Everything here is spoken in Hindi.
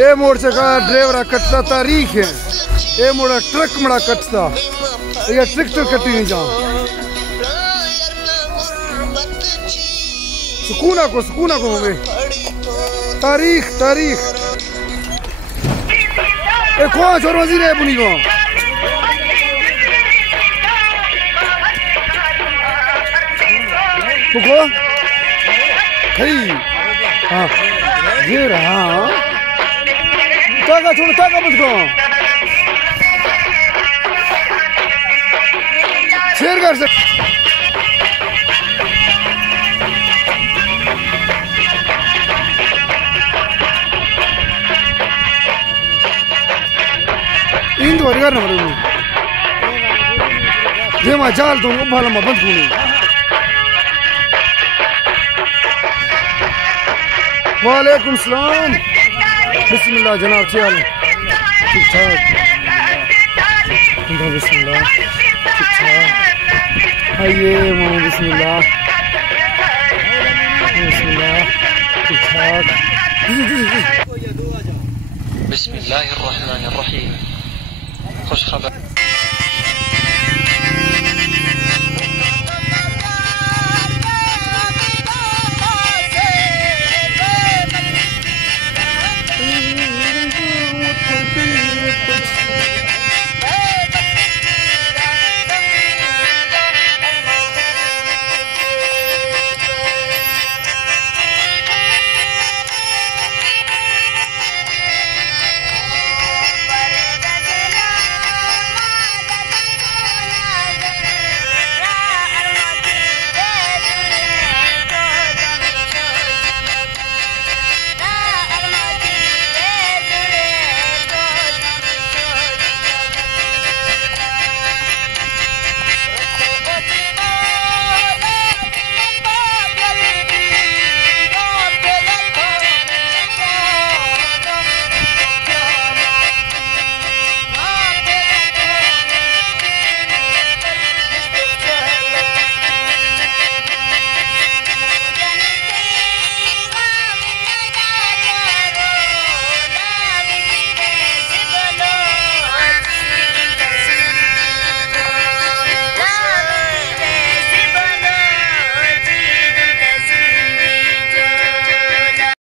ये मोड़ से का ड्राइवर कटता तारीख है। ये मोड़ा ट्रक मड़ा कटता ये ट्रैक्टर कटी नहीं जा सुकूना को हमें तारीख तारीख ए कौन छोर वजीर है पुनी को तुको खई हाँ ये रहा ताका छोड़ ताका मुझको शेयर कर से इंद वर्गर नंबर में ये मजाल तो भाला मबंद होने वालेकुम सलाम बिस्मिल्लाह जनाब चल ठीक ठाक बिस्मिल्लाह ठीक ठाक आइए मामा बिस्मिल्लाह बिस्मिल्लाह ठीक ठाक बिस्मिल्लाहिर्रहमानिर्रहीम खुश खबर